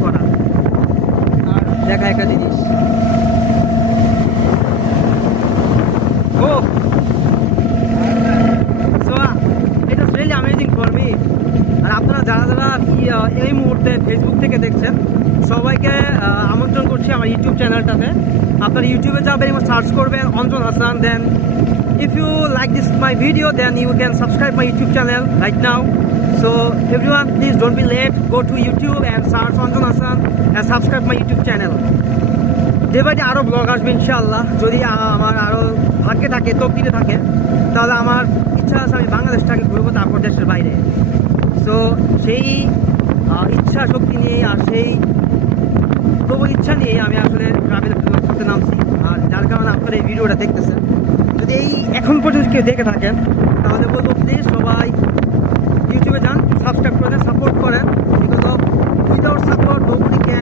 করা আর দেখা একটা জিনিস ও সো এটা রিয়েলি অ্যামেজিং ফর মি। আর আপনারা যারা যারা এই মুহূর্তে ফেসবুক থেকে দেখছেন সবাইকে আমন্ত্রণ করছি আমার ইউটিউব চ্যানেলটাতে। আপনারা ইউটিউবে যাবেন এবং সার্চ করবেন অঞ্জন হাসান। দেন if you like this my video then you can subscribe my YouTube channel right now. So everyone please don't be late, go to YouTube and search Anjan Hasan and subscribe my YouTube channel. Day by day আরও vlog আসবে ইনশাআল্লাহ, যদি আমার আরও ভাগ্যে থাকে তকদিরে থাকে তাহলে আমার ইচ্ছা আছে আমি বাংলাদেশটাকে ঘুরবো তারপর দেশের বাইরে। সো সেই ইচ্ছা শক্তি নিয়ে আর সেই প্রবল ইচ্ছা নিয়ে আমি আসলে ট্রাভেল করতে নামছি। আর যার কারণে আপনারা এই ভিডিওটা দেখতেছেন, যদি এই এখন পর্যন্ত কেউ দেখে থাকেন তাহলে বলবো প্লিজ সবাই ইউটিউবে যান, সাবস্ক্রাইব করেন, সাপোর্ট করেন। Because of without support